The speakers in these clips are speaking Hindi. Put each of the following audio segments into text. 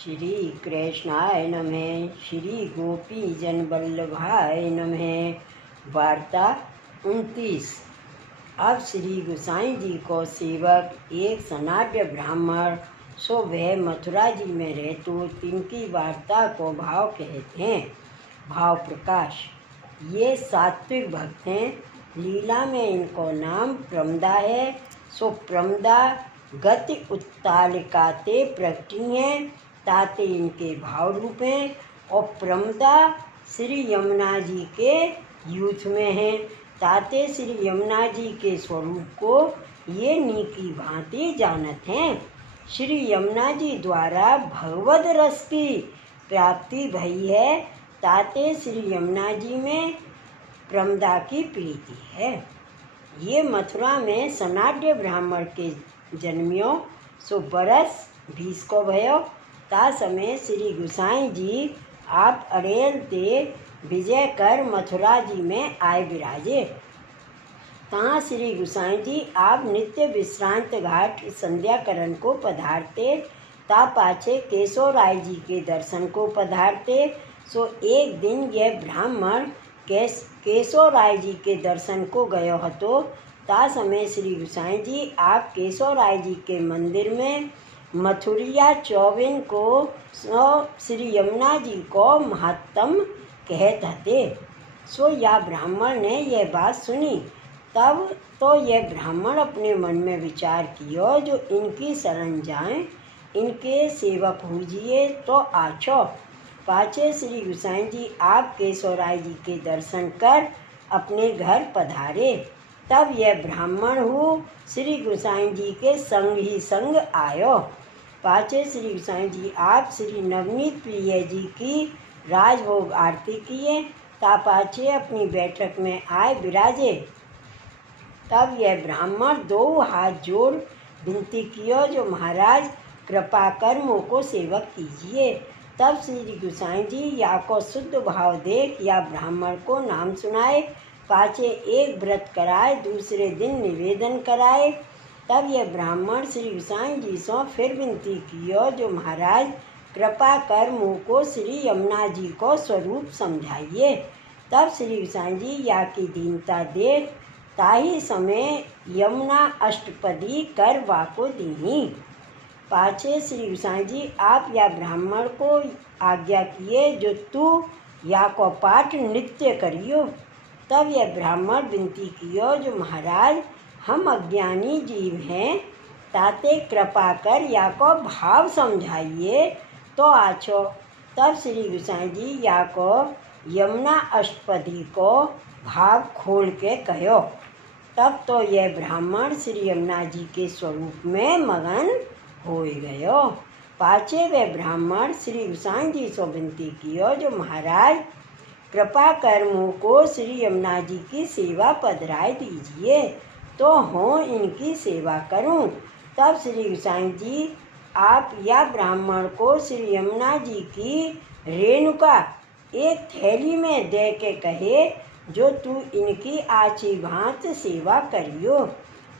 श्री कृष्णाय नमः। श्री गोपी जन वल्लभाय नमः। वार्ता 29। अब श्री गोसाई जी को सेवक एक सनाड्य ब्राह्मण सो वह मथुरा जी में रहतो तिनकी वार्ता को भाव कहते हैं। भाव प्रकाश। ये सात्विक भक्त हैं। लीला में इनको नाम प्रमदा है। सो प्रमदा गति उत्तालिकाते प्रकटी हैं, ताते इनके भाव रूप हैं। और प्रमदा श्री यमुना जी के यूथ में हैं, ताते श्री यमुना जी के स्वरूप को ये नीकी भांति जानत हैं। श्री यमुना जी द्वारा भगवद रस की प्राप्ति भई है, ताते श्री यमुना जी में प्रमदा की प्रीति है। ये मथुरा में सनाड्य ब्राह्मण के जन्मियों सो बरस 20 को भयो। ता समय श्री गोसाई जी आप अड़ेल ते विजय कर मथुरा जी में आए विराजे। तहाँ श्री गोसाई जी आप नित्य विश्रांत घाट संध्याकरण को पधारते। ता पाछे केशव राय जी के दर्शन को पधारते। सो एक दिन यह ब्राह्मण केशव राय जी के दर्शन को गयो हतो। ता समय श्री गोसाई जी आप केशव राय जी के मंदिर में मथुरिया चौबिन को श्री यमुना जी को महात्म कहत हते। सो या ब्राह्मण ने यह बात सुनी। तब तो यह ब्राह्मण अपने मन में विचार कियो, जो इनकी शरण जाएं, इनके सेवक हुजिए तो आछो। पाछे श्री गोसाई जी आप केशव राय जी के दर्शन कर अपने घर पधारे। तब यह ब्राह्मण हु श्री गोसाई जी के संग ही संग आयो। पाछे श्री गोसाई जी आप श्री नवनीत प्रिय जी की राजभोग आरती किए। ता पाछे अपनी बैठक में आए विराजे। तब यह ब्राह्मण दो हाथ जोड़ विनती कियो, जो महाराज कृपा कर मोको सेवक कीजिए। तब श्री गोसाई जी या को शुद्ध भाव देख या ब्राह्मण को नाम सुनाए। पाछे एक व्रत कराए, दूसरे दिन निवेदन कराए। तब यह ब्राह्मण श्री गोसाई जी से फिर विनती कियो, जो महाराज कृपा कर मुझको श्री यमुना जी को स्वरूप समझाइए। तब श्री गोसाई जी या की दीनता देख ताही समय यमुना अष्टपदी कर वाको दीनी। पाछे श्री गोसाई जी आप या ब्राह्मण को आज्ञा किए, जो तू या को पाठ नित्य करियो। तब यह ब्राह्मण विनती कियो, जो महाराज हम अज्ञानी जीव हैं, ताते कृपा कर या को भाव समझाइए तो आछो। तब श्री गोसाई जी या को यमुना अष्टपदी को भाव खोल के कहो। तब तो यह ब्राह्मण श्री यमुना जी के स्वरूप में मगन हो गयो। पाछे वह ब्राह्मण श्री गोसाई जी से विनती कियो, जो महाराज कृपा कर मुझको श्री यमुना जी की सेवा पधराए दीजिए, तो हो इनकी सेवा करूं। तब श्री गोसाई जी आप या ब्राह्मण को श्री यमुना जी की रेणुका एक थैली में दे के कहे, जो तू इनकी आची भांत सेवा करियो,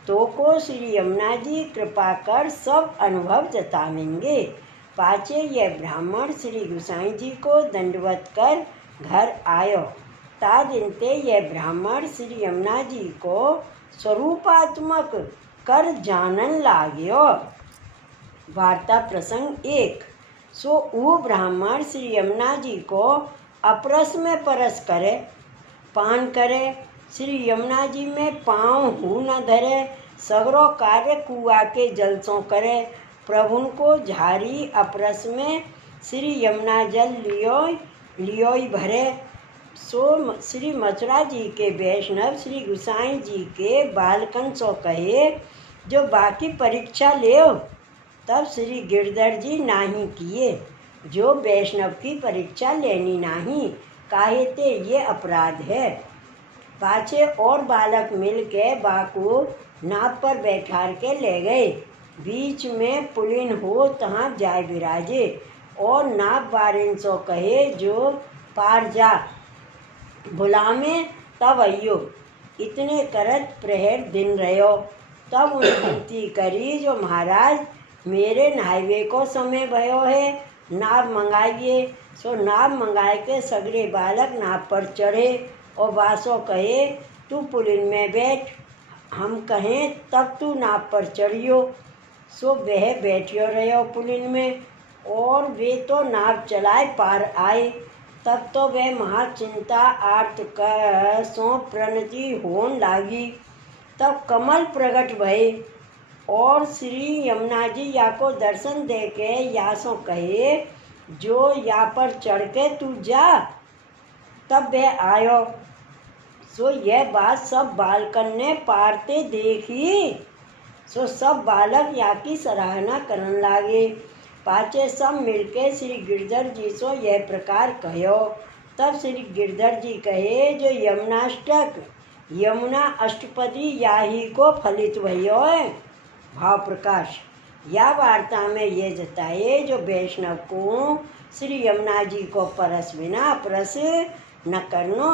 तो को श्री यमुना जी कृपा कर सब अनुभव जतावेंगे। पाछे यह ब्राह्मण श्री गोसाई जी को दंडवत कर घर आयो। ता दिनते यह ब्राह्मण श्री यमुना जी को स्वरूपात्मक कर जानन लाग्यो। वार्ता प्रसंग 1। सो वो ब्राह्मण श्री यमुना जी को अपरस में परस करे, पान करे, श्री यमुना जी में पाँव हूँ न धरे, सगरो कार्य कुआ के जल सो करे, प्रभुन को झारी अपरस में श्री यमुना जल लियो भरे। सो श्री मथुरा जी के वैष्णव श्री गोसाई जी के बालकन सो कहे, जो बाकी परीक्षा ले। तब श्री गिरधर जी नाही किए, जो वैष्णव की परीक्षा लेनी नहीं, काहे ते ये अपराध है। पाछे और बालक मिल के बाको नाव पर बैठार के ले गए। बीच में पुलिन हो तहाँ जाय विराजे, और नाव बारिन सो कहे, जो पार जा बुलामे तब अयो। इतने करत प्रहर दिन रहो। तब उन विनती करी, जो महाराज मेरे नहावे को समय भयो है, नाव मंगाइए। सो नाव मंगाए के सगरे बालक नाव पर चढ़े और वासो कहे तू पुलिन में बैठ, हम कहें तब तू नाव पर चढ़ियो। सो वह बैठियो रहो पुलिन में और वे तो नाव चलाए पार आए। तब तो वह महाचिंता आर्त कर सो प्रणति होन लागी। तब कमल प्रकट भये और श्री यमुना जी या को दर्शन दे के यासों कहे जो या पर चढ़ के तू जा। तब वह आयो। सो यह बात सब बालकन ने पारते देखी। सो सब बालक या की सराहना करन लागे। पाचे सब मिलके श्री गिरधर जी सो यह प्रकार कहो। तब श्री गिरधर जी कहे जो यमुनाष्टक यमुना अष्टपदी याही को फलित भयो है। भाव प्रकाश या वार्ता में ये जताए जो वैष्णव को श्री यमुना जी को परस बिना परस न करनो।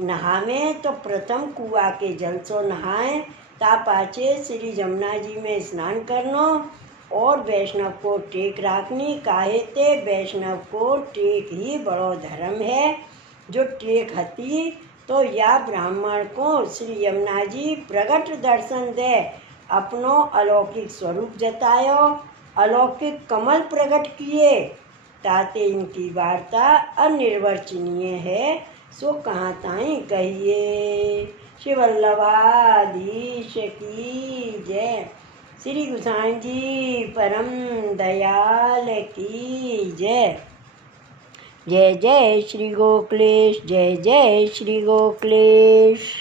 नहावे तो प्रथम कुआ के जल सो नहाए, ता पाचे श्री यमुना जी में स्नान करनो और वैष्णव को टेक राखनी। काहे ते वैष्णव को टेक ही बड़ो धर्म है। जो टेक हती तो या ब्राह्मण को श्री यमुना जी प्रगट दर्शन दे अपनो अलौकिक स्वरूप जतायो, अलौकिक कमल प्रकट किए। ताते इनकी वार्ता अनिर्वचनीय है। सो कहाँ ताई कहिए। श्री वल्लभाधीश की जय। श्री गोसाई जी परम दयाल की जय। जय जय श्री गोकुलेश, जय जय श्री गोकुलेश।